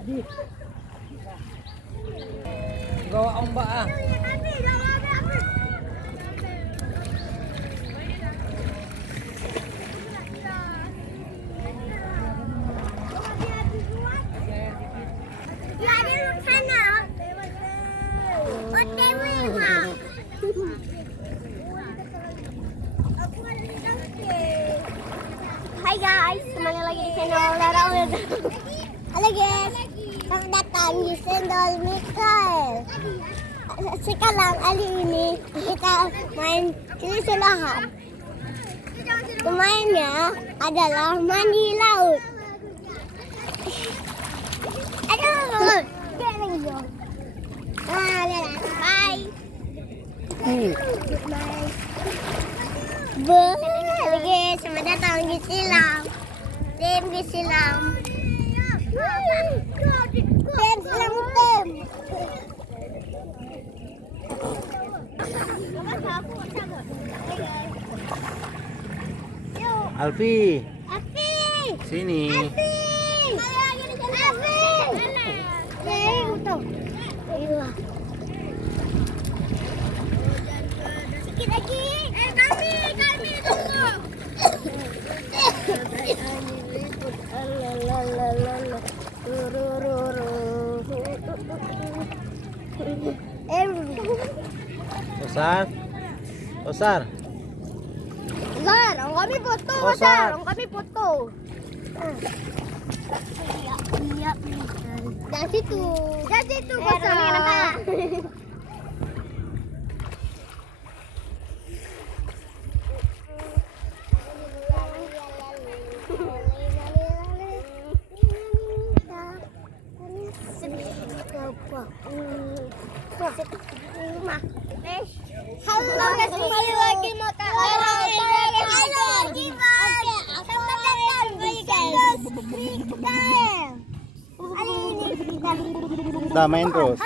Adik. Bawa ombak ah. Hai guys, kembali lagi di channel Lara Ulet. Halo guys, selamat datang di Sendol Mikael. Sekarang kali ini kita main Cilisulahan. Pemainnya adalah mandi laut. Aduh, bye. Halo guys, selamat datang di Silam. Tim di Silam. Tim Silam tim. Alfi, Afi. sini. Afi. Sedikit lagi. Kami tunggu. Osar, Osar. Osar, ang kami foto. Osar. Ang kami foto. Iya. Dari situ. Osar. Halo guys, kembali lagi mau Udah main terus.